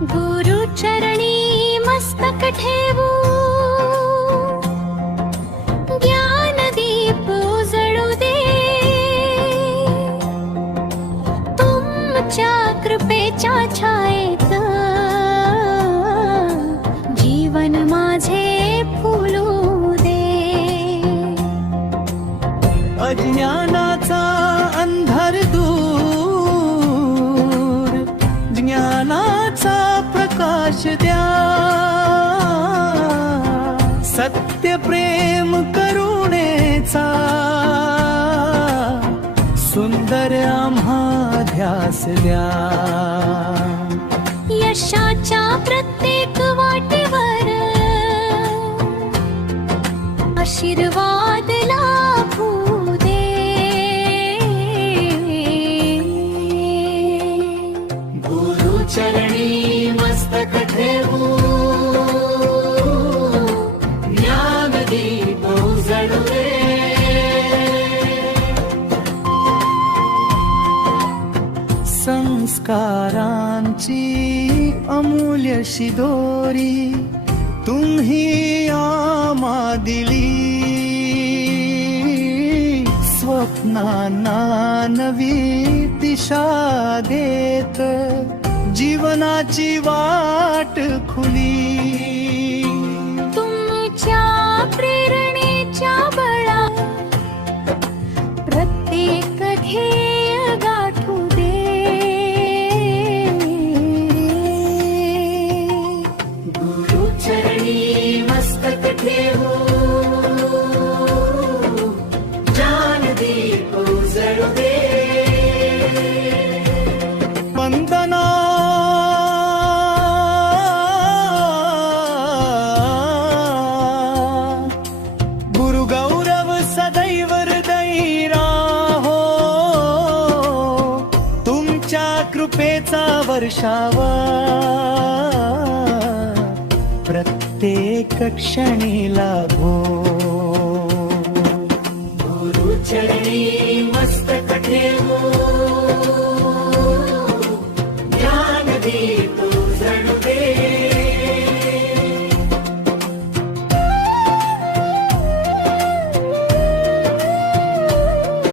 गुरुचरणी मस्तक ठेवू, ज्ञानदीप उजळू दे, तुमच्या कृपेच्या छायेत जीवन माझे फुलू दे. अज्ञानाचा अंधार दूर, ज्ञानाचा प्रकाश द्या, सत्य प्रेम करुणेचा सुंदर आम्हा ध्यास द्या. यशाच्या प्रत्येक वाटेवर आशीर्वाद लाभू दे. गुरुचरणी मस्तक ठेवू, ज्ञानदीप उजळू दे. संस्कारांची अमूल्य शिदोरी तुम्ही आम्हा दिली, स्वप्नांना नवी दिशा देत जीवनाची वाट खुली. तुमच्या प्रेरणेच्या बळा प्रत्येक ध्येय गाठू दे. गुरुचरणी मस्तक ठेवू, ज्ञानदीप उजळू दे. वंदना गुरु गौरव सदैव हृदयी राहो, तुमच्या कृपेचा वर्षावा प्रत्येक क्षणी लाभो. गुरुचरणी मस्तक ठेवू,